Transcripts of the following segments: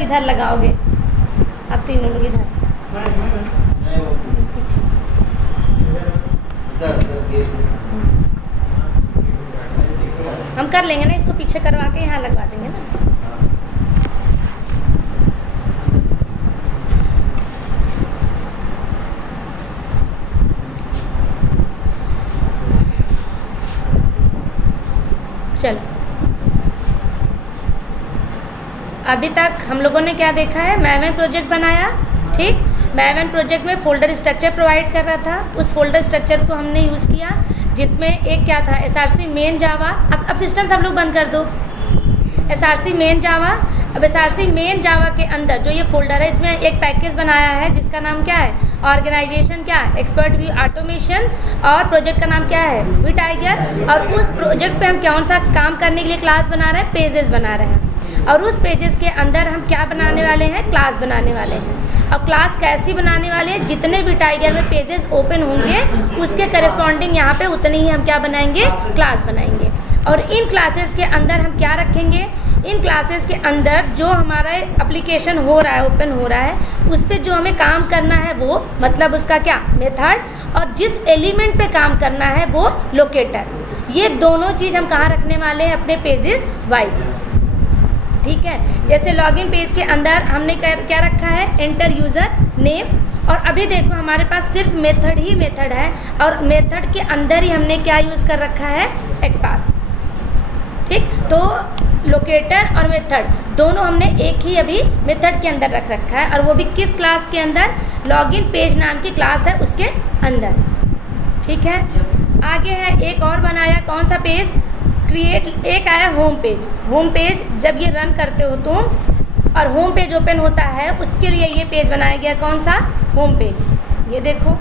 इधर लगाओगे आप तीनों लोग इधर पीछे। हम कर लेंगे ना, इसको पीछे करवा के यहाँ लगवा देंगे ना। चलो, अभी तक हम लोगों ने क्या देखा है, मैवन प्रोजेक्ट बनाया। ठीक, मैवन प्रोजेक्ट में फोल्डर स्ट्रक्चर प्रोवाइड कर रहा था। उस फोल्डर स्ट्रक्चर को हमने यूज़ किया, जिसमें एक क्या था, SRC मेन जावा। अब सिस्टम सब लोग बंद कर दो। SRC मेन जावा। अब SRC मेन जावा के अंदर जो ये फोल्डर है, इसमें एक पैकेज बनाया है जिसका नाम क्या है, ऑर्गेनाइजेशन क्या है, एक्सपर्ट व्यू ऑटोमेशन, और प्रोजेक्ट का नाम क्या है, वी टाइगर। और उस प्रोजेक्ट पे हम कौन सा काम करने के लिए क्लास बना रहे हैं, पेजेस बना रहे हैं। और उस पेजेस के अंदर हम क्या बनाने वाले हैं, क्लास बनाने वाले हैं। अब क्लास कैसी बनाने वाले हैं, जितने भी टाइगर में पेजेस ओपन होंगे उसके करस्पॉन्डिंग यहाँ पे उतनी ही हम क्या बनाएंगे, क्लास बनाएंगे। और इन क्लासेस के अंदर हम क्या रखेंगे, इन क्लासेस के अंदर जो हमारा एप्लीकेशन हो रहा है, ओपन हो रहा है, उस पर जो हमें काम करना है वो मतलब उसका क्या, मेथड, और जिस एलिमेंट पे काम करना है वो लोकेटर। ये दोनों चीज़ हम कहाँ रखने वाले हैं, अपने पेजेस वाइज। ठीक है, जैसे लॉगिन पेज के अंदर हमने क्या रखा है, एंटर यूज़र नेम। और अभी देखो हमारे पास सिर्फ मेथड ही मेथड है, और मेथड के अंदर ही हमने क्या यूज़ कर रखा है, एक्सपाथ। ठीक, तो लोकेटर और मेथड दोनों हमने एक ही अभी मेथड के अंदर रख रखा है, और वो भी किस क्लास के अंदर, लॉगिन पेज नाम की क्लास है उसके अंदर। ठीक है, आगे है एक और बनाया, कौन सा पेज, क्रिएट। एक आया होम पेज। होम पेज जब ये रन करते हो तुम और होम पेज ओपन होता है, उसके लिए ये पेज बनाया गया, कौन सा, होम पेज। ये देखो,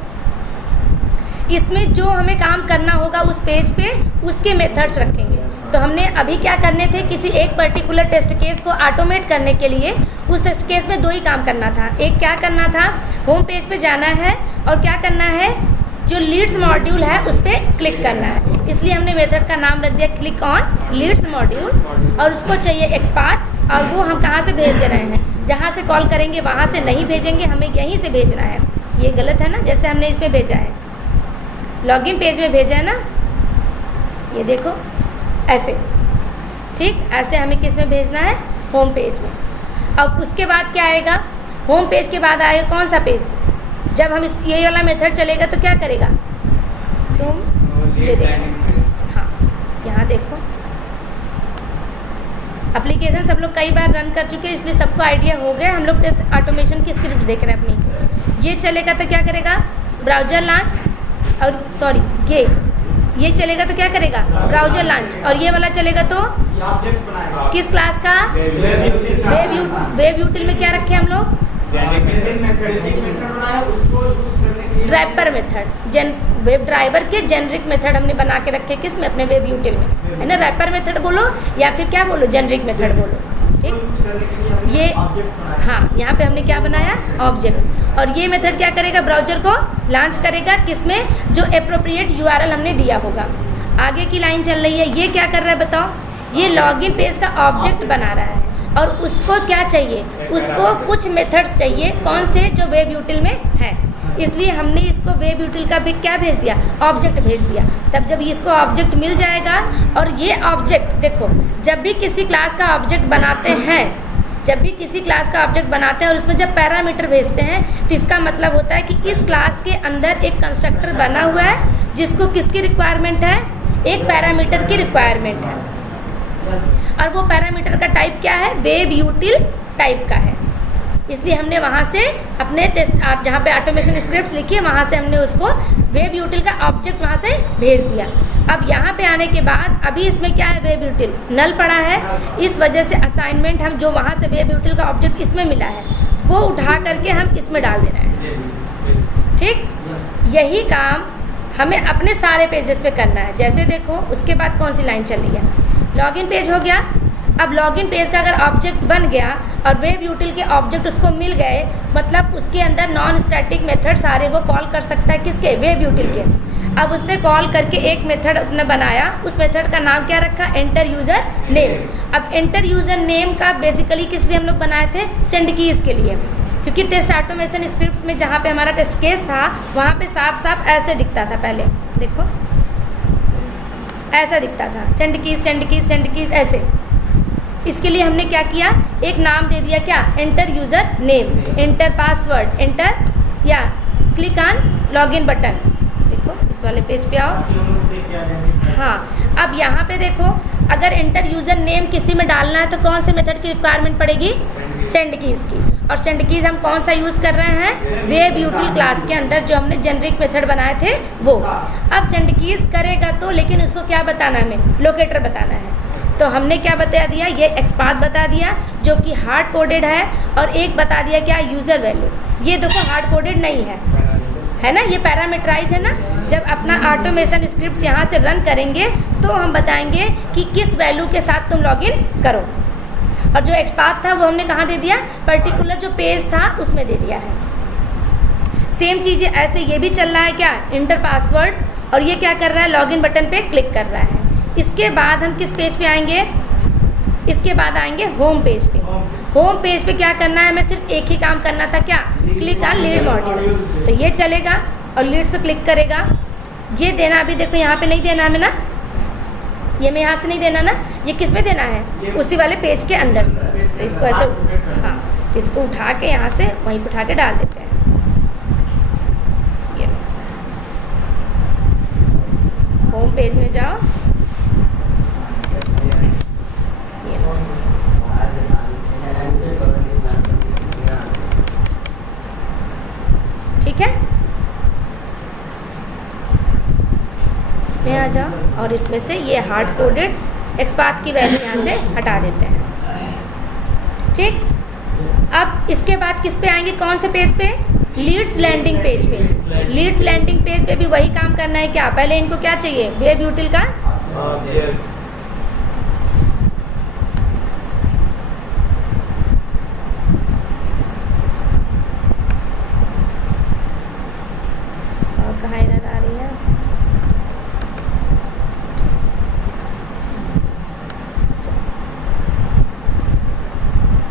इसमें जो हमें काम करना होगा उस पेज पे, उसके मेथड्स रखेंगे। तो हमने अभी क्या करने थे, किसी एक पर्टिकुलर टेस्ट केस को ऑटोमेट करने के लिए उस टेस्ट केस में दो ही काम करना था। एक क्या करना था, होम पेज पे जाना है, और क्या करना है, जो लीड्स मॉड्यूल है उस पर क्लिक करना है। इसलिए हमने मेथड का नाम रख दिया क्लिक ऑन लीड्स मॉड्यूल, और उसको चाहिए एक्सपाथ, और वो हम कहाँ से भेज दे रहे हैं, जहाँ से कॉल करेंगे वहाँ से नहीं भेजेंगे, हमें यहीं से भेजना है। ये गलत है ना, जैसे हमने इसमें भेजा है, लॉगिन पेज में भेजा है ना, ये देखो ऐसे। ठीक, ऐसे हमें किस में भेजना है, होम पेज में। अब उसके बाद क्या आएगा, होम पेज के बाद आएगा कौन सा पेज, जब हम इस ये वाला मेथड चलेगा तो क्या करेगा, तुम ये देखो, हाँ यहाँ देखो, एप्लीकेशन सब लोग कई बार रन कर चुके हैं इसलिए सबको आइडिया हो गया। हम लोग टेस्ट ऑटोमेशन की स्क्रिप्ट देख रहे हैं अपनी। ये चलेगा तो क्या करेगा, ब्राउज़र लॉन्च, और सॉरी ये चलेगा तो क्या करेगा, ब्राउज़र लॉन्च। और ये वाला चलेगा तो किस क्लास का, वेब यूटिल में क्या रखे हम लोग, ड्राइवर मेथड, वेब ड्राइवर के जेनरिक मेथड हमने बना के रखे, किस में, अपने वेब यूटिल में, है ना। रैपर मेथड बोलो या फिर क्या बोलो, जेनरिक मेथड बोलो। ठीक, ये हाँ, यहाँ पे हमने क्या बनाया, ऑब्जेक्ट। और ये मेथड क्या करेगा, ब्राउज़र को लॉन्च करेगा, किसमें, जो एप्रोप्रिएट URL हमने दिया होगा। आगे की लाइन चल रही है, ये क्या कर रहा है बताओ, ये लॉगिन पेज का ऑब्जेक्ट बना रहा है, और उसको क्या चाहिए, उसको कुछ मेथड्स चाहिए, कौन से, जो वेब यूटिल में है। इसलिए हमने इसको वेब यूटिल का भी क्या भेज दिया, ऑब्जेक्ट भेज दिया। तब जब इसको ऑब्जेक्ट मिल जाएगा, और ये ऑब्जेक्ट देखो, जब भी किसी क्लास का ऑब्जेक्ट बनाते हैं, जब भी किसी क्लास का ऑब्जेक्ट बनाते हैं और उसमें जब पैरामीटर भेजते हैं, तो इसका मतलब होता है कि इस क्लास के अंदर एक कंस्ट्रक्टर बना हुआ है, जिसको किसकी रिक्वायरमेंट है, एक पैरामीटर की रिक्वायरमेंट है। और वो पैरामीटर का टाइप क्या है, वेब यूटिल टाइप का है। इसलिए हमने वहाँ से अपने टेस्ट, जहाँ पे ऑटोमेशन स्क्रिप्ट्स लिखी है, वहाँ से हमने उसको वेब यूटिल का ऑब्जेक्ट वहाँ से भेज दिया। अब यहाँ पे आने के बाद अभी इसमें क्या है, वेब यूटिल नल पड़ा है, इस वजह से असाइनमेंट हम जो वहाँ से वेब यूटिल का ऑब्जेक्ट इसमें मिला है, वो उठा करके हम इसमें डाल दे रहे हैं। ठीक, यही काम हमें अपने सारे पेजेस पे करना है। जैसे देखो, उसके बाद कौन सी लाइन चल रही है, लॉगिन पेज हो गया, अब लॉगिन पेज का अगर ऑब्जेक्ट बन गया और वेब यूटिल के ऑब्जेक्ट उसको मिल गए, मतलब उसके अंदर नॉन स्टैटिक मेथड सारे वो कॉल कर सकता है, किसके? वेब यूटिल के। अब उसने कॉल करके एक मेथड उसने बनाया, उस मेथड का नाम क्या रखा? Enter user name. अब एंटर यूज़र नेम का बेसिकली किस लिए हम लोग बनाए थे? सेंड कीज़ के लिए, क्योंकि टेस्ट ऑटोमेशन स्क्रिप्ट्स में जहाँ पे हमारा टेस्ट केस था वहाँ पे साफ साफ ऐसे दिखता था, पहले देखो ऐसा दिखता था, send keys send keys send keys ऐसे। इसके लिए हमने क्या किया? एक नाम दे दिया, क्या? Enter user name, enter password, enter या क्लिक ऑन लॉगिन बटन। देखो इस वाले पेज पे आओ। हाँ, अब यहाँ पे देखो, अगर एंटर यूज़र नेम किसी में डालना है तो कौन से मेथड की रिक्वायरमेंट पड़ेगी? सेंड कीज़ की। और सेंड कीज़ हम कौन सा यूज़ कर रहे हैं? वेब यूटिल क्लास के अंदर जो हमने जेनरिक मेथड बनाए थे वो। अब सेंड कीज़ करेगा तो, लेकिन उसको क्या बताना है? हमें लोकेटर बताना है। तो हमने क्या बता दिया? ये एक्सपाथ बता दिया जो कि हार्ड कोडेड है, और एक बता दिया क्या? User value. ये देखो हार्ड कोडेड नहीं है ना, ये पैरामीटराइज है ना। जब अपना ऑटोमेशन स्क्रिप्ट यहाँ से रन करेंगे तो हम बताएंगे कि किस वैल्यू के साथ तुम लॉगिन करो। और जो एक्सपाथ था वो हमने कहाँ दे दिया? पर्टिकुलर जो पेज था उसमें दे दिया है। सेम चीज़ें ऐसे ये भी चल रहा है, क्या? इंटर पासवर्ड, और ये क्या कर रहा है? लॉगिन बटन पे क्लिक कर रहा है। इसके बाद हम किस पेज पे आएंगे? इसके बाद आएंगे होम पेज पे। होम पेज पे क्या करना है? हमें सिर्फ एक ही काम करना था, क्या? Click on lead module. तो ये चलेगा और लीड्स पे क्लिक करेगा। ये देना अभी देखो यहाँ पे नहीं देना हमें ना, ये मैं यहाँ से नहीं देना ना, ये किस में देना है? उसी वाले पेज के अंदर से। तो इसको ऐसे, हाँ, तो इसको उठा के यहाँ से वहीं पर उठा के डाल देते हैं। ये होम पेज में जाओ, ठीक है, इसमें आ जाओ और इसमें से ये हार्ड कोडेड एक्सपाथ की वैल्यू यहाँ से हटा देते हैं। ठीक, अब इसके बाद किस पे आएंगे? कौन से पेज पे? लीड्स लैंडिंग पेज पे। लीड्स लैंडिंग पेज पे भी वही काम करना है, क्या? पहले इनको क्या चाहिए? वेब यूटिल का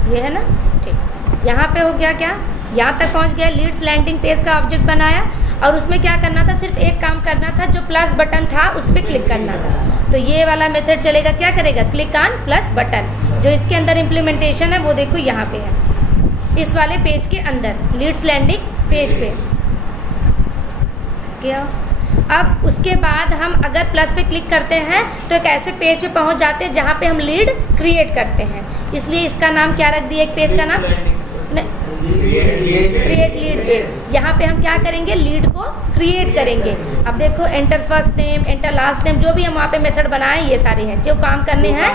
ये है ना। ठीक, यहाँ पे हो गया क्या? यहाँ तक पहुँच गया। लीड्स लैंडिंग पेज का ऑब्जेक्ट बनाया और उसमें क्या करना था? सिर्फ एक काम करना था, जो प्लस बटन था उस पर क्लिक करना था। तो ये वाला मेथड चलेगा, क्या करेगा? Click on plus button. जो इसके अंदर इम्प्लीमेंटेशन है वो देखो यहाँ पे है, इस वाले पेज के अंदर, लीड्स लैंडिंग पेज पे क्या। अब उसके बाद हम अगर प्लस पे क्लिक करते हैं तो एक ऐसे पेज पे पहुंच जाते हैं जहां पे हम लीड क्रिएट करते हैं। इसलिए इसका नाम क्या रख दिया? एक पेज का नाम क्रिएट लीड पेज। यहाँ पे हम क्या करेंगे? लीड को क्रिएट करेंगे। अब देखो enter first name, enter last name, जो भी हम वहाँ पे मेथड बनाए ये सारे हैं जो काम करने हैं।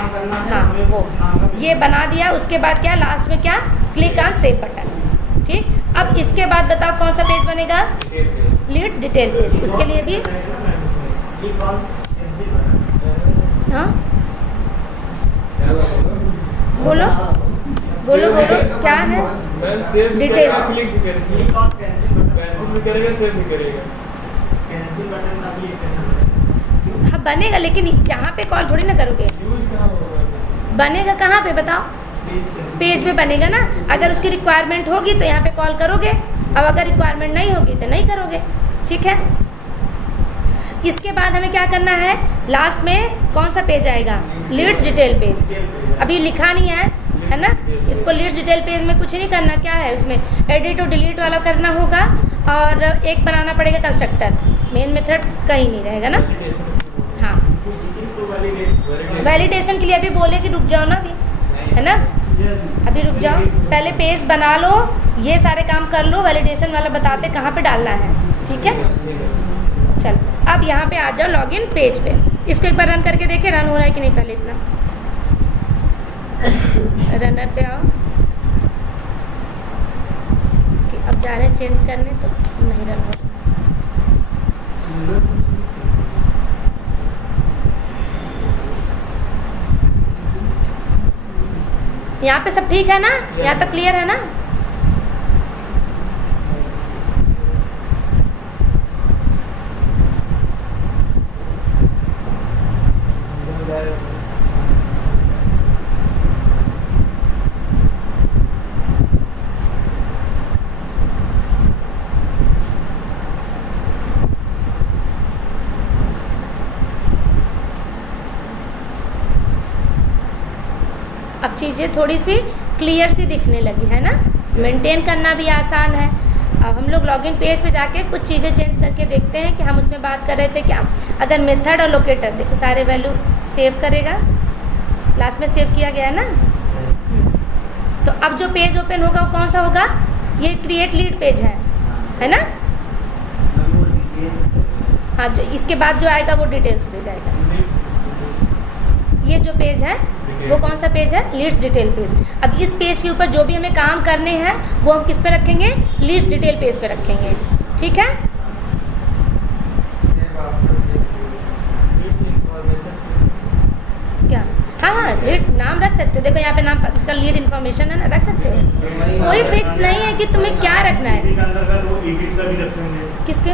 हाँ, वो ये बना दिया। उसके बाद क्या? लास्ट में क्या? Click on save button. ठीक, अब इसके बाद बताओ कौन सा पेज बनेगा? Leads detail page. उसके लिए भी हाँ, बोलो बोलो बोलो, क्या है? डिटेल्स। हाँ बनेगा, लेकिन यहाँ पे कॉल थोड़ी ना करोगे। बनेगा कहाँ पे बताओ? पेज पे बनेगा ना। अगर उसकी रिक्वायरमेंट होगी तो यहाँ पे कॉल करोगे, अब अगर रिक्वायरमेंट नहीं होगी तो नहीं करोगे। ठीक है, इसके बाद हमें क्या करना है? लास्ट में कौन सा पेज आएगा? Leads detail page. अभी लिखा नहीं है ना, इसको लीड्स डिटेल पेज में कुछ नहीं करना। क्या है उसमें? एडिट और डिलीट वाला करना होगा, और एक बनाना पड़ेगा कंस्ट्रक्टर। मेन मेथड कहीं नहीं रहेगा ना। हाँ, वैलिडेशन के लिए अभी बोले कि रुक जाओ ना, अभी है ना, अभी रुक जाओ, पहले पेज बना लो, ये सारे काम कर लो, वैलिडेशन वाला बताते कहाँ पे डालना है। ठीक है, चल अब यहाँ पे आ जाओ लॉगिन पेज पे। इसको एक बार रन करके देखे रन हो रहा है कि नहीं। पहले इतना रनर पे आओ। अब जा रहे हैं चेंज करने तो नहीं रन हो। यहाँ पे सब ठीक है ना? यहाँ तक क्लियर है ना? अब चीज़ें थोड़ी सी क्लियर सी दिखने लगी है ना? मेंटेन करना भी आसान है। अब हम लोग लॉगिन पेज पे जाके कुछ चीज़ें चेंज करके देखते हैं कि हम उसमें बात कर रहे थे क्या। अगर मेथड और लोकेटर देखो सारे वैल्यू सेव करेगा, लास्ट में सेव किया गया है ना। तो अब जो पेज ओपन होगा वो कौन सा होगा? ये क्रिएट लीड पेज है ना? हाँ, जो इसके बाद जो आएगा वो डिटेल्स पेज आएगा। ये जो पेज है वो कौन सा पेज है? Leads detail page. अब इस पेज के ऊपर जो भी हमें काम करने हैं वो हम किस पे रखेंगे? लीड्स डिटेल पेज पे रखेंगे। ठीक है? क्या? हाँ, लीड नाम रख सकते हो। देखो यहाँ पे नाम इसका लीड इन्फॉर्मेशन है ना, रख सकते हो। कोई फिक्स नहीं है कि तुम्हें क्या रखना है। किसके?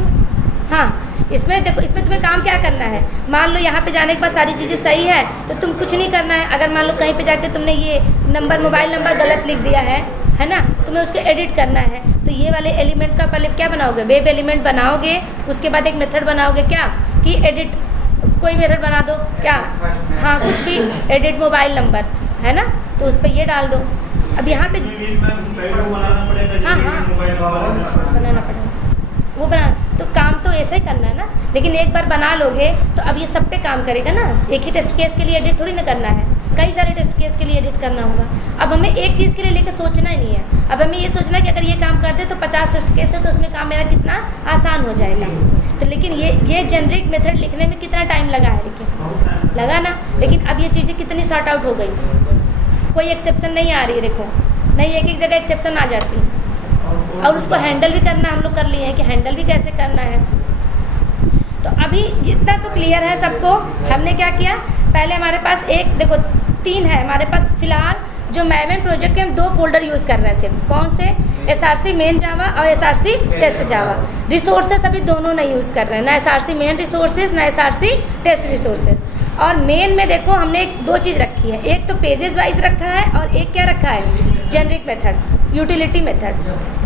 हाँ, इसमें देखो, इसमें तुम्हें काम क्या करना है। मान लो यहाँ पे जाने के बाद सारी चीज़ें सही है तो तुम कुछ नहीं करना है। अगर मान लो कहीं पे जाके तुमने ये नंबर, मोबाइल नंबर गलत लिख दिया है ना, तुम्हें उसके एडिट करना है तो ये वाले एलिमेंट का पहले क्या बनाओगे? वेब एलिमेंट बनाओगे। उसके बाद एक मेथड बनाओगे क्या कि एडिट, कोई मेथड बना दो क्या? हाँ, कुछ भी, एडिट मोबाइल नंबर है ना, तो उस पर ये डाल दो। अब यहाँ पे हाँ बनाना पड़ेगा, वो बना। तो काम तो ऐसे ही करना है ना, लेकिन एक बार बना लोगे तो अब ये सब पे काम करेगा ना। एक ही टेस्ट केस के लिए एडिट थोड़ी ना करना है, कई सारे टेस्ट केस के लिए एडिट करना होगा। अब हमें एक चीज़ के लिए लेकर सोचना ही नहीं है। अब हमें ये सोचना है कि अगर ये काम करते तो 50 टेस्ट केस है तो उसमें काम मेरा कितना आसान हो जाएगा। तो लेकिन ये जेनरिक मेथड लिखने में कितना टाइम लगा है, लेकिन लगा ना। लेकिन अब ये चीज़ें कितनी सॉर्ट आउट हो गई, कोई एक्सेप्शन नहीं आ रही है। देखो नहीं, एक जगह एक्सेप्शन आ जाती है और उसको हैंडल भी करना हम लोग कर लिए हैं कि हैंडल भी कैसे करना है। तो अभी जितना तो क्लियर है सबको। हमने क्या किया, पहले हमारे पास एक देखो 3 है हमारे पास फिलहाल। जो मैवन प्रोजेक्ट के हम 2 फोल्डर यूज़ कर रहे हैं सिर्फ। कौन से? SRC मेन जावा और SRC टेस्ट जावा। रिसोर्सेज अभी दोनों नहीं यूज़ कर रहे हैं, ना SRC मेन रिसोर्सेज ना SRC टेस्ट रिसोर्सेज। और मेन में देखो हमने 2 चीज़ रखी है, एक तो पेजेस वाइज रखा है और एक क्या रखा है? Generic method, utility method.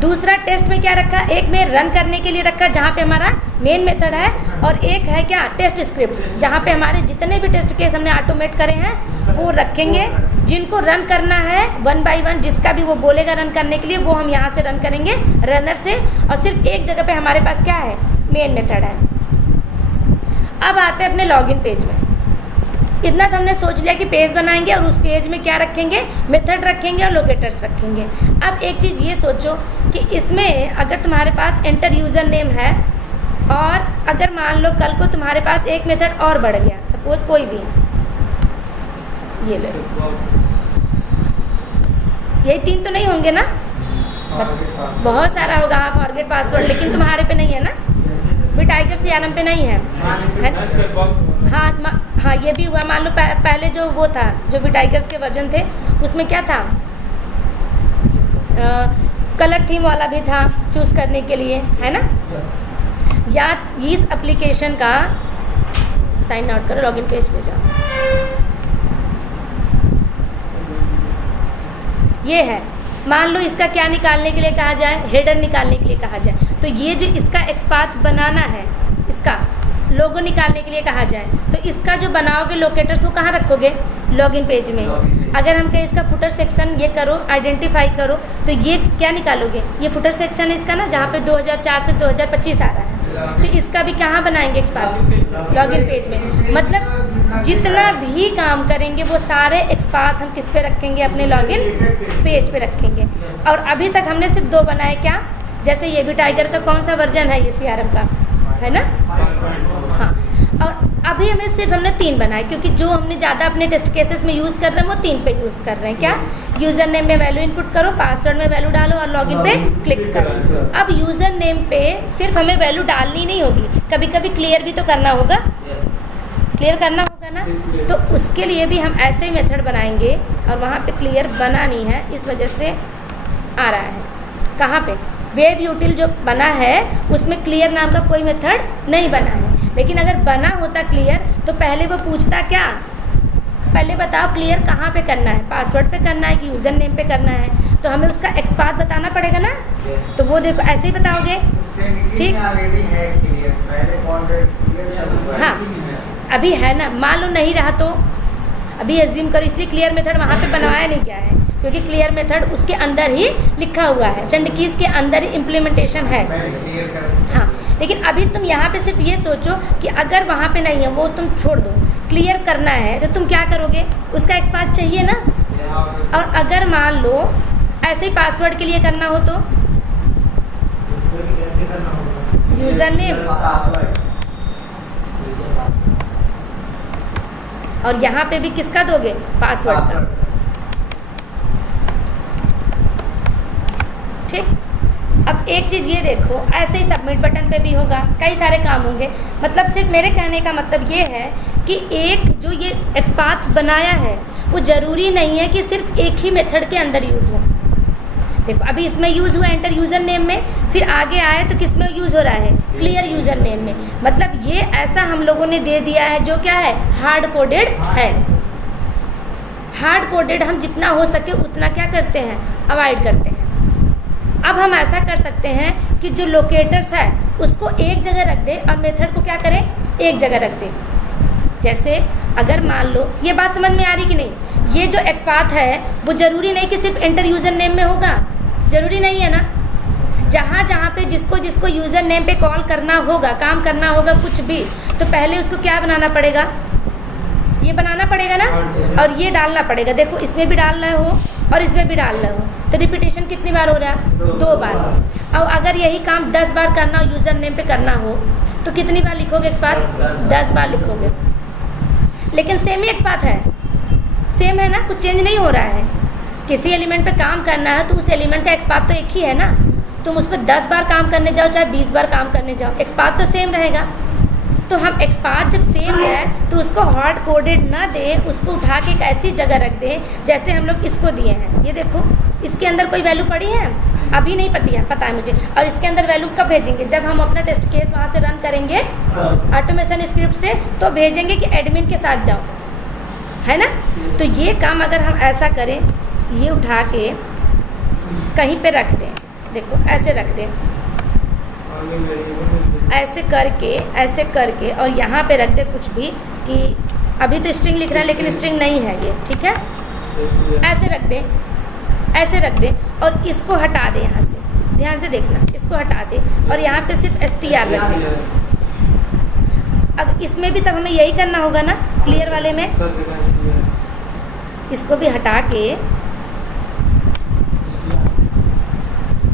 दूसरा टेस्ट में क्या रखा? एक में रन करने के लिए रखा जहाँ पे हमारा मेन मेथड है, और एक है क्या? टेस्ट स्क्रिप्ट्स, जहाँ पे हमारे जितने भी टेस्ट केस हमने ऑटोमेट करे हैं वो रखेंगे। जिनको रन करना है 1 बाय 1, जिसका भी वो बोलेगा रन करने के लिए, वो हम यहाँ से रन करेंगे रनर से। और सिर्फ एक जगह पे हमारे पास क्या है? मेन मेथड है। अब आते हैं अपने लॉगिन पेज में। इतना तो हमने सोच लिया कि पेज बनाएंगे और उस पेज में क्या रखेंगे? मेथड रखेंगे और लोकेटर्स रखेंगे। अब एक चीज़ ये सोचो कि इसमें अगर तुम्हारे पास एंटर यूज़र नेम है और अगर मान लो कल को तुम्हारे पास एक मेथड और बढ़ गया, सपोज कोई भी, ये लो, यही 3 तो नहीं होंगे ना, बहुत सारा होगा। हाँ, फॉरगेट पासवर्ड, लेकिन तुम्हारे पे नहीं है ना, भी टाइगर CRM पे नहीं है हाँ, ये भी हुआ। मान लो पहले जो वो था, जो भी टाइगर्स के वर्जन थे उसमें क्या था? कलर थीम वाला भी था चूज़ करने के लिए, है ना। या इस एप्लीकेशन का साइन आउट करो, लॉगिन पेज पे जाओ, ये है। मान लो इसका क्या निकालने के लिए कहा जाए? हेडर निकालने के लिए कहा जाए, तो ये जो इसका एक्सपाथ बनाना है, इसका लोगो निकालने के लिए कहा जाए, तो इसका जो बनाओगे लोकेटर्स वो कहाँ रखोगे? लॉगिन पेज में। अगर हम कहें इसका फुटर सेक्शन ये करो, आइडेंटिफाई करो, तो ये क्या निकालोगे? ये फुटर सेक्शन है इसका ना, जहाँ पे 2004 से 2025 आ रहा है, तो इसका भी कहाँ बनाएंगे? एक्सपाथ लॉगिन पेज में। मतलब जितना भी काम करेंगे वो सारे एक्सपाथ हम किस पे रखेंगे? अपने लॉगिन पेज पे रखेंगे। और अभी तक हमने सिर्फ 2 बनाए। क्या? जैसे ये भी टाइगर का कौन सा वर्जन है? ये CRM का है ना। हाँ, और अभी हमने 3 बनाए, क्योंकि जो हमने ज़्यादा अपने टेस्ट केसेस में यूज़ कर रहे हैं वो 3 पे यूज़ कर रहे हैं। क्या? यूज़र नेम में वैल्यू इनपुट करो, पासवर्ड में वैल्यू डालो और लॉगिन पे क्लिक करो। अब यूज़र नेम पे सिर्फ हमें वैल्यू डालनी नहीं होगी, कभी कभी क्लियर भी तो करना होगा, क्लियर करना होगा ना, तो उसके लिए भी हम ऐसे ही मेथड बनाएंगे और वहाँ पे क्लियर बना नहीं है, इस वजह से आ रहा है। कहाँ पे वेब यूटिल जो बना है उसमें क्लियर नाम का कोई मेथड नहीं बना है, लेकिन अगर बना होता क्लियर तो पहले वो पूछता क्या, पहले बताओ क्लियर कहाँ पे करना है, पासवर्ड पे करना है कि यूज़र नेम पे करना है, तो हमें उसका एक्सपाथ बताना पड़ेगा ना। तो वो देखो ऐसे ही बताओगे, ठीक। हाँ अभी है ना, मान लो नहीं रहा तो अभी एज्यूम करो, इसलिए क्लियर मेथड वहाँ पे बनवाया नहीं गया है क्योंकि क्लियर मेथड उसके अंदर ही लिखा हुआ है, सेंड कीज़ के अंदर ही इम्प्लीमेंटेशन है। हाँ लेकिन अभी तुम यहाँ पे सिर्फ ये सोचो कि अगर वहाँ पे नहीं है वो तुम छोड़ दो, क्लियर करना है तो तुम क्या करोगे, उसका एक्सपाथ चाहिए ना। और अगर मान लो ऐसे ही पासवर्ड के लिए करना हो तो यूज़र नेम और यहाँ पे भी किसका दोगे, पासवर्ड का, ठीक। अब एक चीज़ ये देखो, ऐसे ही सबमिट बटन पे भी होगा, कई सारे काम होंगे। मतलब सिर्फ मेरे कहने का मतलब ये है कि एक जो ये एक्सपाथ बनाया है वो ज़रूरी नहीं है कि सिर्फ एक ही मेथड के अंदर यूज़ हो। देखो अभी इसमें यूज़ हुआ एंटर यूज़र नेम में, फिर आगे आए तो किस में यूज़ हो रहा है, क्लियर यूज़र नेम में। मतलब ये ऐसा हम लोगों ने दे दिया है जो क्या है, हार्ड कोडेड है। हार्ड कोडेड हम जितना हो सके उतना क्या करते हैं, अवॉइड करते हैं। अब हम ऐसा कर सकते हैं कि जो लोकेटर्स है उसको एक जगह रख दे और मेथड को क्या करें, एक जगह रख दे। जैसे अगर मान लो, ये बात समझ में आ रही कि नहीं, ये जो एक्सपाथ है वो ज़रूरी नहीं कि सिर्फ एंटर यूज़र नेम में होगा, ज़रूरी नहीं है ना। जहाँ जहाँ पे जिसको जिसको यूज़र नेम पे कॉल करना होगा, काम करना होगा कुछ भी, तो पहले उसको क्या बनाना पड़ेगा, ये बनाना पड़ेगा ना, और ये डालना पड़ेगा। देखो इसमें भी डालना हो और इसमें भी डालना हो, तो रिपीटेशन कितनी बार हो रहा है, 2 बार। और अगर यही काम 10 बार करना हो, यूज़र नेम पे करना हो, तो कितनी बार लिखोगे एक्सपाथ, 10 बार लिखोगे। लेकिन सेम ही एक्सपाथ है, सेम है ना, कुछ चेंज नहीं हो रहा है। किसी एलिमेंट पे काम करना है तो उस एलिमेंट का एक्सपाथ तो एक ही है ना। तुम उस पर 10 बार काम करने जाओ चाहे 20 बार काम करने जाओ, एक्सपाथ तो सेम रहेगा। तो हम एक्सपाथ जब सेम है तो उसको हार्ड कोडेड ना दे, उसको उठा के एक ऐसी जगह रख दे जैसे हम लोग इसको दिए हैं। ये देखो इसके अंदर कोई वैल्यू पड़ी है, अभी नहीं पता है मुझे। और इसके अंदर वैल्यू कब भेजेंगे, जब हम अपना टेस्ट केस वहाँ से रन करेंगे ऑटोमेशन स्क्रिप्ट से, तो भेजेंगे कि एडमिन के साथ जाओ, है ना। तो ये काम अगर हम ऐसा करें, ये उठा के कहीं पे रख दें, देखो ऐसे रख दें, ऐसे करके और यहाँ पे रख दे कुछ भी, कि अभी तो स्ट्रिंग लिख रहा है लेकिन स्ट्रिंग नहीं है ये, ठीक है। ऐसे रख दे और इसको हटा दे यहाँ से, ध्यान से देखना, इसको हटा दे और यहाँ पे सिर्फ str रख दे। अब इसमें भी तब हमें यही करना होगा ना, क्लियर वाले में इसको भी हटा के,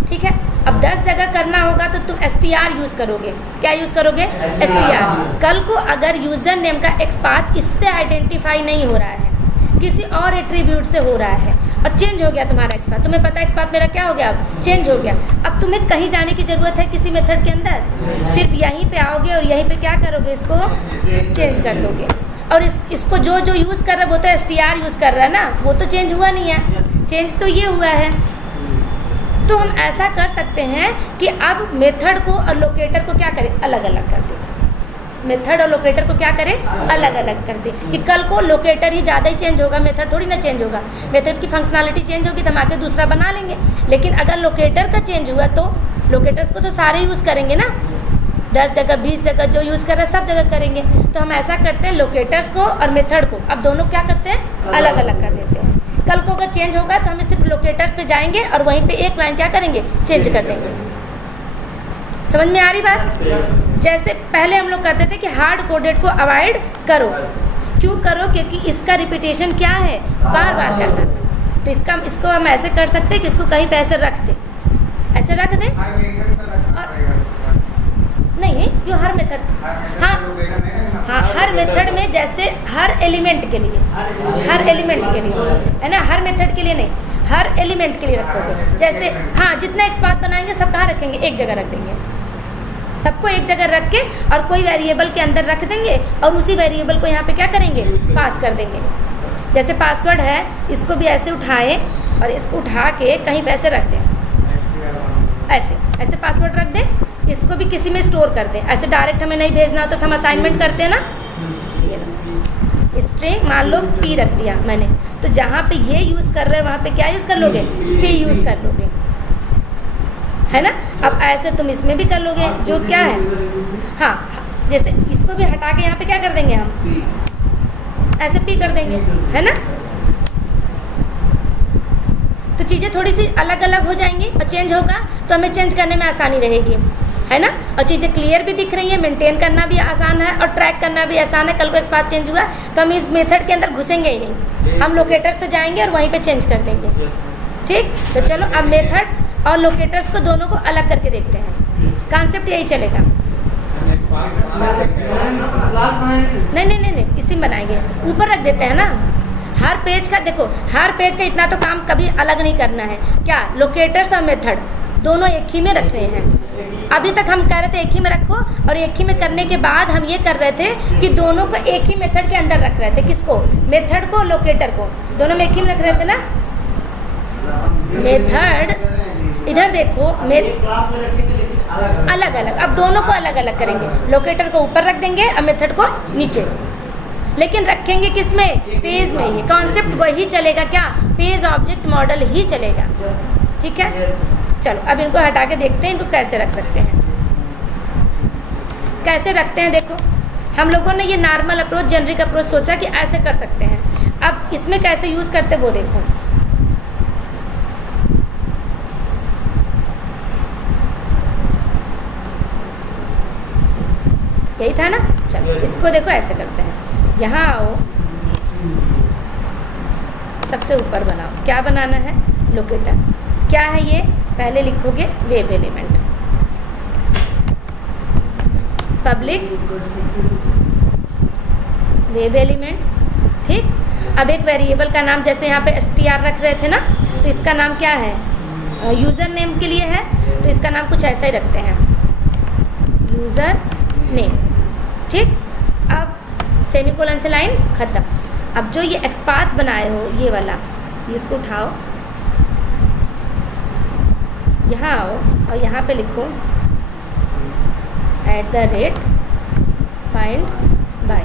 ठीक है। अब 10 जगह करना होगा तो तुम str यूज़ करोगे, क्या यूज़ करोगे, str। कल को अगर यूज़र नेम का एक्सपाथ इससे आइडेंटिफाई नहीं हो रहा है, किसी और एट्रीब्यूट से हो रहा है और चेंज हो गया तुम्हारा एक्सपाथ, तुम्हें पता है एक्सपाथ मेरा क्या हो गया, अब चेंज हो गया। अब तुम्हें कहीं जाने की ज़रूरत है किसी मेथड के अंदर, सिर्फ यहीं पे आओगे और यहीं पे क्या करोगे, इसको चेंज कर दोगे। और इसको जो यूज़ कर रहा है वो तो str यूज़ कर रहा है ना, वो तो चेंज हुआ नहीं है, चेंज तो ये हुआ है। तो हम ऐसा कर सकते हैं कि अब मेथड को और लोकेटर को क्या करें, अलग अलग कर दें। मेथड और लोकेटर को क्या करें, अलग अलग कर दें, कि कल को लोकेटर ही ज़्यादा ही चेंज होगा, मेथड थोड़ी ना चेंज होगा। मेथड की फंक्शनैलिटी चेंज होगी तो हम आके दूसरा बना लेंगे, लेकिन अगर लोकेटर का चेंज हुआ तो लोकेटर्स को तो सारे यूज़ करेंगे ना, 10 जगह 20 जगह जो यूज़ कर रहा है सब जगह करेंगे। तो हम ऐसा करते हैं, लोकेटर्स को और मेथड को अब दोनों क्या करते हैं, अलग अलग कर देते हैं। कल को अगर चेंज होगा तो हमें सिर्फ लोकेटर्स पे जाएंगे और वहीं पे एक लाइन क्या करेंगे, चेंज कर देंगे। समझ में आ रही बात। जैसे पहले हम लोग करते थे कि हार्ड कोडेड को अवॉइड करो, क्यों करो, क्योंकि इसका रिपीटेशन क्या है, बार बार करना। तो इसको हम ऐसे कर सकते हैं कि इसको कहीं पे ऐसे रख दें, ऐसे रख दें। और नहीं क्यों, हर मेथड, हाँ हर मेथड में, जैसे हर एलिमेंट के लिए है ना, हर मेथड के लिए नहीं, हर एलिमेंट के लिए रखोगे। जैसे हाँ जितना एक्सपाथ बनाएंगे सब कहाँ रखेंगे, एक जगह रख देंगे। सबको एक जगह रख के और कोई वेरिएबल के अंदर रख देंगे और उसी वेरिएबल को यहाँ पे क्या करेंगे, पास कर देंगे। जैसे पासवर्ड है, इसको भी ऐसे उठाएं और इसको उठा के कहीं पे ऐसे रख दें, ऐसे पासवर्ड रख दें, इसको भी किसी में स्टोर कर दें। ऐसे डायरेक्ट हमें नहीं भेजना हो तो हम असाइनमेंट करते हैं ना, ये स्ट्रिंग मान लो p रख दिया मैंने, तो जहाँ पे ये यूज़ कर रहे हो वहाँ पे क्या यूज़ कर लोगे, p यूज़ कर लोगे, है ना। अब ऐसे तुम इसमें भी कर लोगे, जो क्या है, हाँ जैसे इसको भी हटा के यहाँ पे क्या कर देंगे हम, ऐसे p कर देंगे, है ना। तो चीज़ें थोड़ी सी अलग अलग हो जाएंगी और चेंज होगा तो हमें चेंज करने में आसानी रहेगी, है ना। और चीज़ें क्लियर भी दिख रही है, मेंटेन करना भी आसान है और ट्रैक करना भी आसान है। कल को एक्सपाथ चेंज हुआ तो हम इस मेथड के अंदर घुसेंगे ही नहीं, हम लोकेटर्स पे जाएंगे और वहीं पे चेंज कर देंगे। ठीक, तो चलो अब मेथड्स और लोकेटर्स को दोनों को अलग करके देखते हैं। कॉन्सेप्ट यही चलेगा। नहीं, इसी में बनाएंगे, ऊपर रख देते हैं ना। हर पेज का देखो, हर पेज का इतना तो काम कभी अलग नहीं करना है। क्या, लोकेटर्स और मेथड दोनों एक ही में रख रहे हैं। अभी तक हम कह रहे थे एक ही में रखो, और एक ही में करने के बाद हम ये कर रहे थे कि दोनों को एक ही मेथड के अंदर रख रहे थे। किसको, मेथड को, लोकेटर को, दोनों में एक ही में रख रहे थे ना। मेथड इधर देखो, अलग अलग, अब दोनों को अलग अलग करेंगे। लोकेटर को ऊपर रख देंगे और मेथड को नीचे, लेकिन रखेंगे किस में, पेज में ही। कॉन्सेप्ट वही चलेगा, क्या, पेज ऑब्जेक्ट मॉडल ही चलेगा। ठीक है, चलो अब इनको हटा के देखते हैं इनको कैसे रख सकते हैं। कैसे रखते हैं देखो, हम लोगों ने ये नॉर्मल अप्रोच, जेनरिक अप्रोच सोचा कि ऐसे कर सकते हैं। अब इसमें कैसे यूज़ करते वो देखो। यही था ना, चलो इसको देखो ऐसे करते हैं। यहाँ आओ, सबसे ऊपर बनाओ, क्या बनाना है, लोकेटर। क्या है ये, पहले लिखोगे web element, public web element. ठीक, अब एक वेरिएबल का नाम, जैसे यहाँ पे str रख रहे थे ना, तो इसका नाम क्या है, यूज़र नेम के लिए है, तो इसका नाम कुछ ऐसा ही रखते हैं, यूज़र नेम। ठीक, अब सेमीकोलन से लाइन ख़त्म। अब जो ये एक्सपाथ बनाए हो, ये वाला, इसको उठाओ, यहाँ आओ और यहाँ पे लिखो @find by।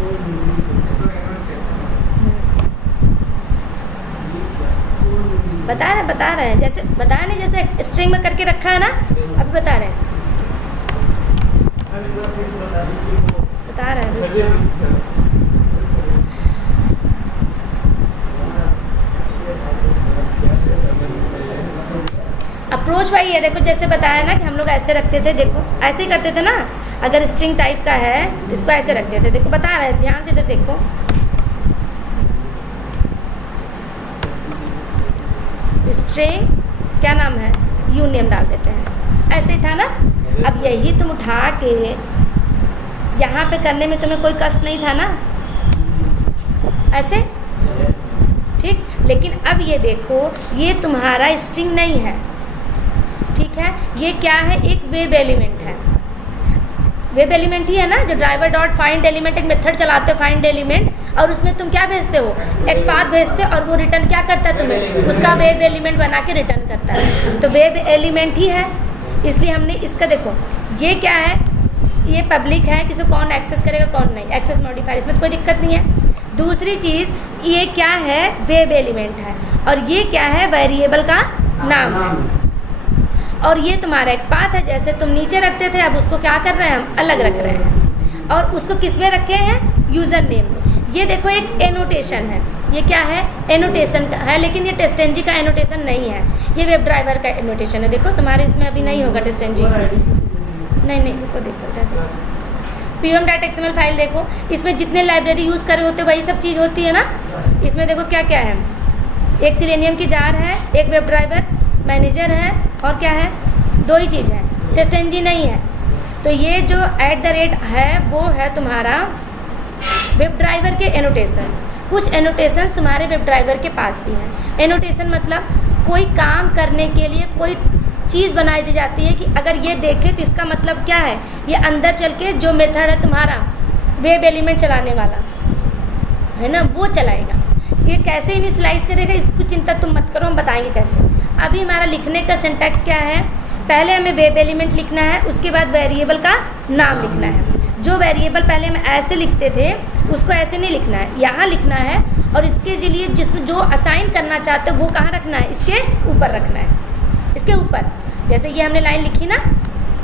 बता रहे हैं जैसे बताया नहीं, जैसे स्ट्रिंग में करके रखा है ना, अभी बता रहे हैं। अप्रोच वही है, देखो जैसे बताया ना कि हम लोग ऐसे रखते थे, देखो ऐसे ही करते थे ना। अगर स्ट्रिंग टाइप का है तो इसको ऐसे रखते थे, देखो बता रहे हैं, ध्यान से इधर देखो। स्ट्रिंग क्या नाम है, यू नेम डाल देते हैं, ऐसे ही था ना। अब यही तुम उठा के यहाँ पे करने में तुम्हें कोई कष्ट नहीं था ना, ऐसे। ठीक, लेकिन अब ये देखो, ये तुम्हारा स्ट्रिंग नहीं है, ठीक है, ये क्या है, एक वेब एलिमेंट है। वेब एलिमेंट ही है ना, जो ड्राइवर डॉट फाइंड एलिमेंट, एक मेथड चलाते हो फाइंड एलिमेंट, और उसमें तुम क्या भेजते हो, एक्सपाथ भेजते हो, और वो रिटर्न क्या करता है, तुम्हें उसका वेब एलिमेंट बना के रिटर्न करता है। तो वेब एलिमेंट ही है, इसलिए हमने इसका देखो, ये क्या है, ये पब्लिक है, किसी कौन एक्सेस करेगा कौन नहीं, एक्सेस मॉडिफायर, इसमें तो कोई दिक्कत नहीं है। दूसरी चीज़, ये क्या है, वेब एलिमेंट है, और ये क्या है, वेरिएबल का नाम है। और ये तुम्हारा एक्सपाथ है, जैसे तुम नीचे रखते थे, अब उसको क्या कर रहे हैं, हम अलग रख रहे हैं, और उसको किस में रखे हैं, यूज़र नेम में। ये देखो एक एनोटेशन है, ये क्या है, एनोटेशन का है, लेकिन ये टेस्टेंजी का एनोटेशन नहीं है, ये वेब ड्राइवर का एनोटेशन है। देखो तुम्हारे इसमें अभी नहीं होगा टेस्टेंजी, नहीं रुको, देखो pm.xml फाइल देखो, इसमें जितने लाइब्रेरी यूज़ करे होते वही सब चीज़ होती है ना। इसमें देखो क्या क्या है, एक सिलेनियम की जार है, एक वेब ड्राइवर मैनेजर है, और क्या है, दो ही चीज़ है, टेस्टेंजी नहीं है। तो ये जो @ है वो है तुम्हारा वेब ड्राइवर के एनोटेशंस। कुछ एनोटेशंस तुम्हारे वेब ड्राइवर के पास भी हैं। एनोटेशन मतलब कोई काम करने के लिए कोई चीज़ बनाई दी जाती है कि अगर ये देखे तो इसका मतलब क्या है, ये अंदर चल के जो मेथड है तुम्हारा वेब एलिमेंट चलाने वाला है ना, वो चलाएगा। ये कैसे इनिशियलाइज करेगा इसको चिंता तुम मत करो, हम बताएंगे कैसे। अभी हमारा लिखने का सिंटैक्स क्या है, पहले हमें वेब एलिमेंट लिखना है, उसके बाद वेरिएबल का नाम लिखना है। जो वेरिएबल पहले हम ऐसे लिखते थे उसको ऐसे नहीं लिखना है, यहाँ लिखना है। और इसके लिए जिसमें जो असाइन करना चाहते हो वो कहाँ रखना है, इसके ऊपर रखना है, इसके ऊपर। जैसे ये हमने लाइन लिखी ना,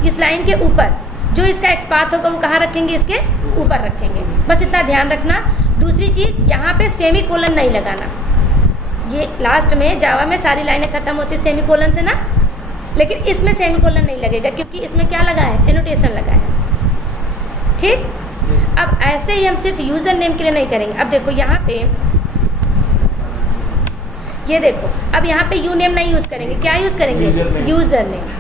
इस लाइन के ऊपर जो इसका एक्सपाथ होगा वो कहाँ रखेंगे, इसके ऊपर रखेंगे। बस इतना ध्यान रखना। दूसरी चीज़, यहाँ पे सेमी कोलन नहीं लगाना। ये लास्ट में जावा में सारी लाइनें ख़त्म होती सेमी कोलन से ना, लेकिन इसमें सेमी कोलन नहीं लगेगा क्योंकि इसमें क्या लगा है, एनोटेशन लगा है। ठीक, अब ऐसे ही हम सिर्फ यूज़र नेम के लिए नहीं करेंगे। अब देखो यहाँ पे, ये देखो, अब यहाँ पे यू नेम नहीं यूज़ करेंगे, क्या यूज़ करेंगे, यूज़र नेम।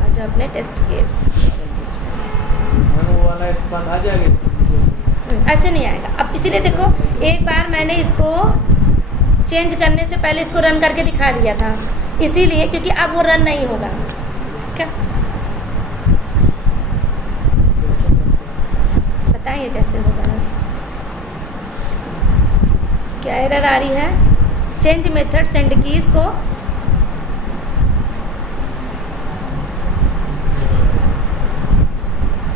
आज अपने टेस्ट केस ऐसे नहीं आएगा। अब इसीलिए देखो, एक बार मैंने इसको चेंज करने से पहले इसको रन करके दिखा दिया था, इसीलिए क्योंकि अब वो रन नहीं होगा। ठीक है, बताइए कैसे होगा ना, क्या एरर आ रही है। चेंज मेथड सेंड कीज को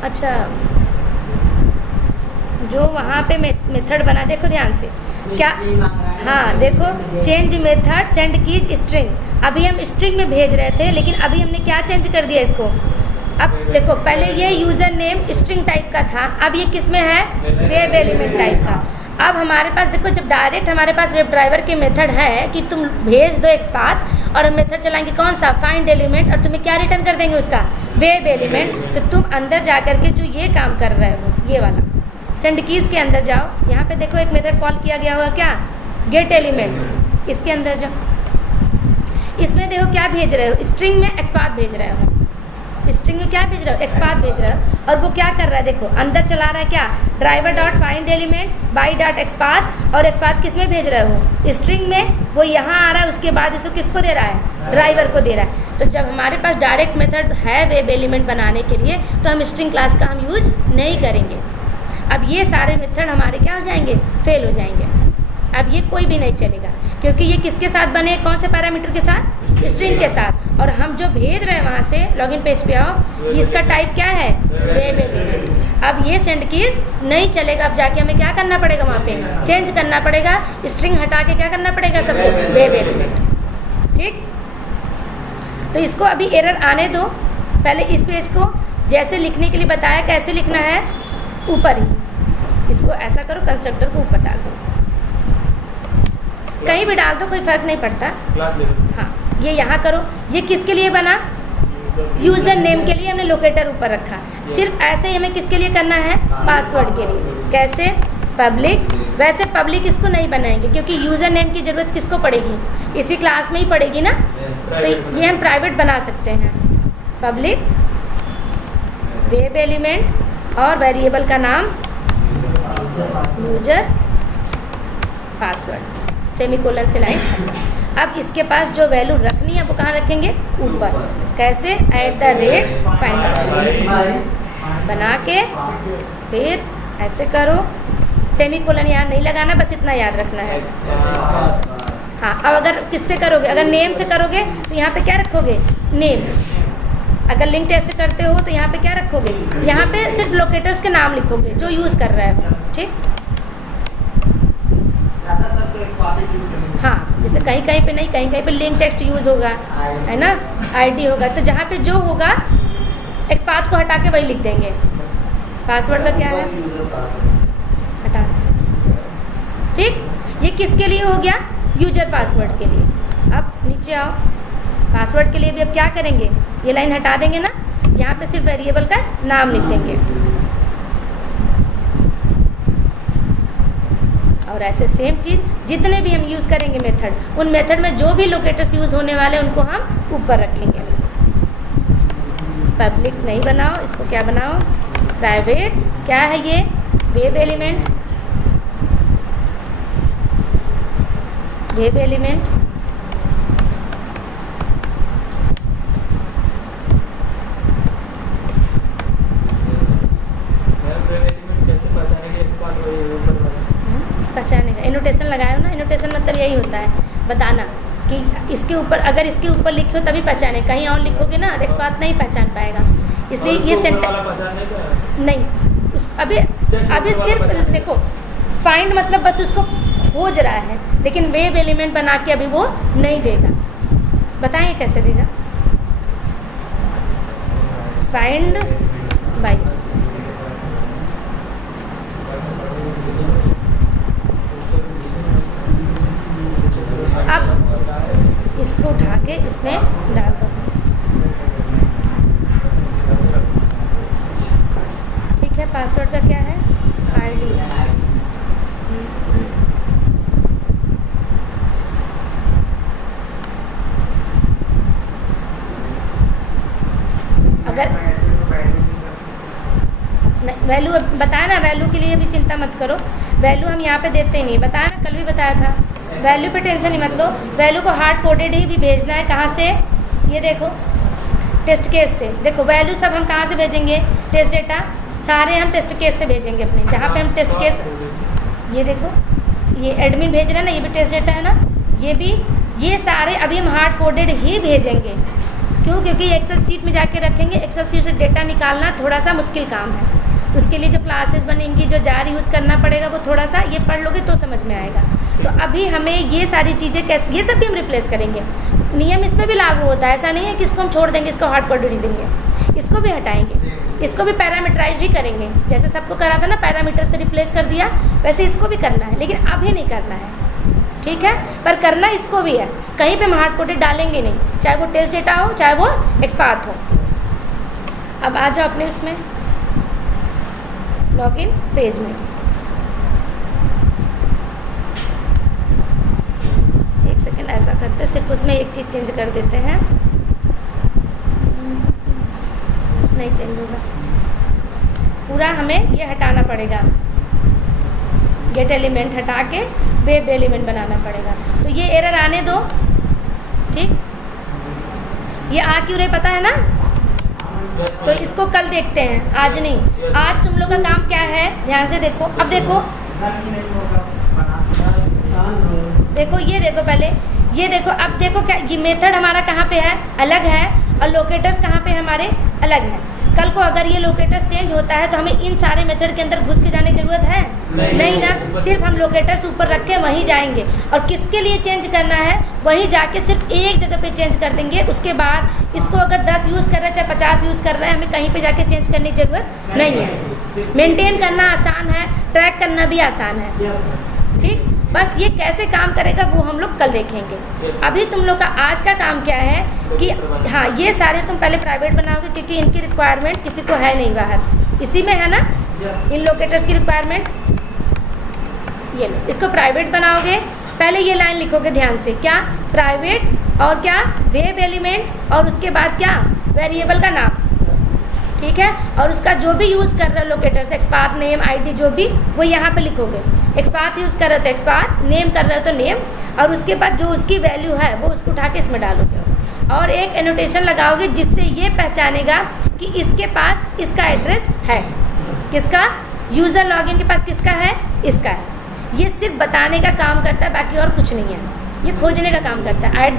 अच्छा, जो वहाँ पे मेथड बना, देखो ध्यान से क्या, हाँ देखो, change method send keys string. अभी हम स्ट्रिंग में भेज रहे थे, लेकिन अभी हमने क्या चेंज कर दिया इसको। अब देखो, पहले ये यूज़र नेम स्ट्रिंग टाइप का था, अब ये किस में है, वेब एलिमेंट टाइप का। अब हमारे पास देखो, जब डायरेक्ट हमारे पास वेब ड्राइवर के मेथड है कि तुम भेज दो एक्सपाथ और हम मेथड चलाएंगे कौन सा, फाइंड एलिमेंट, और तुम्हें क्या रिटर्न कर देंगे उसका, वेब एलिमेंट। तो तुम अंदर जा करके जो ये काम कर रहे हो, ये वाला सेंड कीज के अंदर जाओ, यहाँ पे देखो एक मेथड कॉल किया गया होगा क्या, गेट एलिमेंट। इसके अंदर जाओ, इसमें देखो क्या भेज रहे हो, स्ट्रिंग में एक्सपाथ भेज रहे हो, स्ट्रिंग में क्या भेज रहे हो, एक्सपाथ भेज रहे हो। और वो क्या कर रहा है, देखो अंदर चला रहा है क्या, driver dot find element by dot XPath, और एक्सपाथ किस में भेज रहे हो, स्ट्रिंग में। वो यहाँ आ रहा है, उसके बाद इसको किसको दे रहा है, ड्राइवर को दे रहा है। तो जब हमारे पास डायरेक्ट मेथड है वेब एलिमेंट बनाने के लिए, तो हम स्ट्रिंग क्लास का हम यूज नहीं करेंगे। अब ये सारे मेथड हमारे क्या हो जाएंगे, फेल हो जाएंगे। अब ये कोई भी नहीं चलेगा, क्योंकि ये किसके साथ बने, कौन से पैरामीटर के साथ, स्ट्रिंग के साथ। और हम जो भेज रहे हैं वहाँ से, लॉगिन पेज पे आओ, इसका टाइप क्या है, वेब एलिमेंट। अब ये सेंड कीज नहीं चलेगा, अब जाके हमें क्या करना पड़ेगा, वहाँ पे चेंज करना पड़ेगा, स्ट्रिंग हटा के क्या करना पड़ेगा, सबको वेब एलिमेंट। ठीक, तो इसको अभी एरर आने दो। पहले इस पेज को जैसे लिखने के लिए बताया, कैसे लिखना है, ऊपर ही इसको ऐसा करो, कंस्ट्रक्टर को ऊपर डाल दो, कहीं भी डाल दो, कोई फर्क नहीं पड़ता। हाँ, ये यहाँ करो। ये किसके लिए बना, यूज़र नेम के लिए हमने लोकेटर ऊपर रखा। सिर्फ ऐसे ही हमें किसके लिए करना है, पासवर्ड के लिए। कैसे, पब्लिक। वैसे पब्लिक इसको नहीं बनाएंगे क्योंकि यूज़र नेम की ज़रूरत किसको पड़ेगी, इसी क्लास में ही पड़ेगी ना, तो ये हम प्राइवेट बना सकते हैं। पब्लिक वेब एलिमेंट और वेरिएबल का नाम यूजर पासवर्ड, सेमीकोलन से लाइन खत्म। अब इसके पास जो वैल्यू रखनी है वो कहाँ रखेंगे, ऊपर। कैसे, @find बना के फिर ऐसे करो, सेमीकोलन यहाँ नहीं लगाना, बस इतना याद रखना है। हाँ, अब अगर किससे करोगे, अगर नेम से करोगे तो यहाँ पे क्या रखोगे, नेम। अगर लिंक टेस्ट करते हो तो यहाँ पे क्या रखोगे, यहाँ पे सिर्फ लोकेटर्स के नाम लिखोगे जो यूज़ कर रहे हो। ठीक, हाँ, जैसे कहीं कहीं पे नहीं, कहीं कहीं पे लिंक टेक्स्ट यूज़ होगा, है ना, आईडी होगा, तो जहाँ पे जो होगा एक्सपाथ को हटा के वही लिख देंगे। पासवर्ड का क्या है, हटा। ठीक, ये किसके लिए हो गया, यूजर पासवर्ड के लिए। अब नीचे आओ, पासवर्ड के लिए भी अब क्या करेंगे, ये लाइन हटा देंगे ना, यहाँ पे सिर्फ वेरिएबल का नाम लिख देंगे। और ऐसे सेम चीज़ जितने भी हम यूज़ करेंगे मेथड, उन मेथड में जो भी लोकेटर्स यूज़ होने वाले उनको हम ऊपर रखेंगे। पब्लिक नहीं बनाओ, इसको क्या बनाओ, प्राइवेट क्या है ये? Web element, web element. पहचानेगा, इनोटेशन लगाए हो ना, इनोटेशन मतलब यही होता है बताना कि इसके ऊपर, अगर इसके ऊपर लिखे हो तभी पहचाने, कहीं और लिखोगे ना एक्सपात नहीं पहचान पाएगा। इसलिए ये सेंटेंस नहीं, अभी सिर्फ देखो फाइंड मतलब बस उसको खोज रहा है, लेकिन वेब एलिमेंट बना के अभी वो नहीं देगा। बताएंगे कैसे देगा? फाइंड बाय, अब इसको उठा के इसमें डाल दो। ठीक है, पासवर्ड का क्या है? आईडी। अगर वैल्यू बताया ना, वैल्यू के लिए भी चिंता मत करो, वैल्यू हम यहाँ पे देते ही नहीं, बताया ना, कल भी बताया था। वैल्यू पे टेंशन नहीं मत लो, वैल्यू को हार्ड कोडेड ही भी भेजना है। कहाँ से? ये देखो टेस्ट केस से। देखो वैल्यू सब हम कहाँ से भेजेंगे? टेस्ट डेटा सारे हम टेस्ट केस से भेजेंगे अपने, जहाँ पे हम टेस्ट केस, ये देखो ये एडमिन भेज रहा है ना, ये भी टेस्ट डेटा है ना, ये भी, ये सारे अभी हम हार्ड कोडेड ही भेजेंगे। क्यों? क्योंकि एक्सेल शीट में जाके रखेंगे, एक्सेल शीट से डेटा निकालना थोड़ा सा मुश्किल काम है, तो उसके लिए जो क्लासेस बनेंगी, जो जार यूज़ करना पड़ेगा, वो थोड़ा सा ये पढ़ लोगे तो समझ में आएगा। तो अभी हमें ये सारी चीज़ें कैसे, ये सब भी हम रिप्लेस करेंगे। नियम इस पर भी लागू होता है, ऐसा नहीं है कि इसको हम छोड़ देंगे, इसको हार्ड कोडेड ही देंगे, इसको भी हटाएंगे, इसको भी पैरामीटराइज ही करेंगे। जैसे सबको करा था ना, पैरामीटर से रिप्लेस कर दिया, वैसे इसको भी करना है, लेकिन अभी नहीं करना है। ठीक है, पर करना इसको भी है, कहीं पे हम हार्ड कोडेड डालेंगे नहीं, चाहे वो टेस्ट डेटा हो चाहे वो एक्सपार्ट हो। अब आ जाओ अपने उसमें लॉगिन पेज में, एक सेकेंड ऐसा करते हैं, सिर्फ उसमें एक चीज़ चेंज कर देते हैं, नहीं चेंज होगा, पूरा हमें ये हटाना पड़ेगा, गेट एलिमेंट हटा के वेब एलिमेंट बनाना पड़ेगा। तो ये एरर आने दो, ठीक, ये आ क्यों रहे पता है ना, तो इसको कल देखते हैं, आज नहीं। आज तुम लोग का काम क्या है, ध्यान से देखो। अब देखो, देखो ये देखो, पहले ये देखो, अब देखो क्या ये मेथड हमारा कहाँ पे है, अलग है, और लोकेटर्स कहाँ पे हमारे अलग है। कल को अगर ये लोकेटर्स चेंज होता है तो हमें इन सारे मेथड के अंदर घुस के जाने की ज़रूरत है नहीं ना, सिर्फ हम लोकेटर्स ऊपर रख के वहीं जाएंगे, और किसके लिए चेंज करना है वहीं जाके सिर्फ एक जगह पे चेंज कर देंगे। उसके बाद इसको अगर 10 यूज़ कर रहा है चाहे 50 यूज़ कर रहा है, हमें कहीं पे जाके चेंज करने की ज़रूरत नहीं है। मेंटेन करना आसान है, ट्रैक करना भी आसान है, ठीक। बस ये कैसे काम करेगा वो हम लोग कल देखेंगे। अभी तुम लोग का आज का काम क्या है कि हाँ, ये सारे तुम पहले प्राइवेट बनाओगे, क्योंकि इनकी रिक्वायरमेंट किसी को है नहीं बाहर, इसी में है ना इन लोकेटर्स की रिक्वायरमेंट। ये लो, इसको प्राइवेट बनाओगे, पहले ये लाइन लिखोगे ध्यान से, क्या प्राइवेट और क्या वेब एलिमेंट, और उसके बाद क्या वेरिएबल का नाम, ठीक है। और उसका जो भी यूज़ कर रहे हो लोकेटर्स, एक्सपाथ नेम आईडी जो भी, वो यहाँ पे लिखोगे। एक्सपाथ यूज़ कर रहे हो तो एक्सपाथ, नेम कर रहे हो तो नेम, और उसके बाद जो उसकी वैल्यू है वो उसको उठा के इसमें डालोगे, और एक एनोटेशन लगाओगे जिससे ये पहचानेगा कि इसके पास इसका एड्रेस है, किसका, यूज़र लॉगिन के पास किसका है, इसका है। ये सिर्फ बताने का काम करता है, बाकी और कुछ नहीं है, ये खोजने का काम करता है।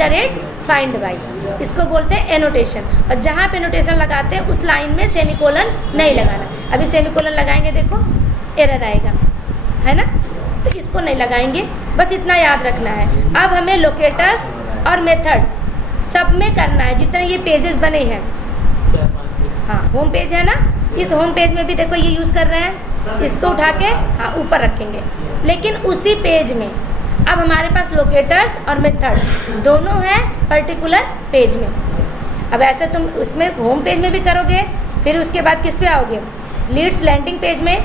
@find_by इसको बोलते हैं एनोटेशन। और जहाँ पे एनोटेशन लगाते हैं उस लाइन में सेमीकोलन नहीं लगाना। अभी सेमीकोलन लगाएंगे, देखो एरर आएगा, है ना, तो इसको नहीं लगाएंगे, बस इतना याद रखना है। अब हमें लोकेटर्स और मेथड सब में करना है, जितने ये पेजेस बने हैं, हाँ होम पेज है ना, इस होम पेज में भी देखो ये यूज़ कर रहे हैं, इसको उठा के हाँ ऊपर रखेंगे, लेकिन उसी पेज में अब हमारे पास लोकेटर्स और मेथड दोनों हैं पर्टिकुलर पेज में। अब ऐसे तुम उसमें होम पेज में भी करोगे, फिर उसके बाद किस पे आओगे, लीड्स लैंडिंग पेज में।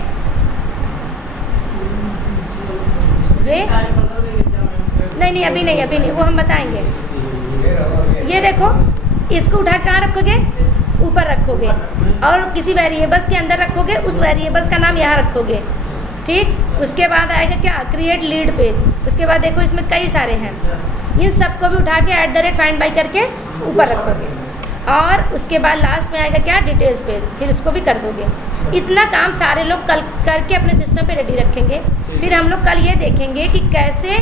ये नहीं अभी नहीं, वो हम बताएंगे। ये देखो, इसको उठा के कहाँ रखोगे, ऊपर रखोगे और किसी वेरिएबल्स के अंदर रखोगे, उस वेरिएबल्स का नाम यहाँ रखोगे, ठीक। उसके बाद आएगा क्या, क्रिएट लीड पेज। उसके बाद देखो इसमें कई सारे हैं, इन सबको भी उठा के @find by करके ऊपर रखोगे और उसके बाद लास्ट में आएगा क्या, डिटेल्स पेज, फिर उसको भी कर दोगे। इतना काम सारे लोग कल करके अपने सिस्टम पे रेडी रखेंगे। फिर हम लोग कल ये देखेंगे कि कैसे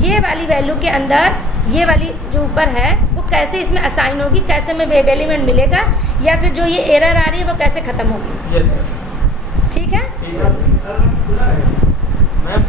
ये वाली वैल्यू के अंदर ये वाली जो ऊपर है वो कैसे इसमें असाइन होगी, कैसे में वेब एलिमेंट मिलेगा, या फिर जो ये एरर आ रही है वो कैसे ख़त्म होगी। ठीक है। मैम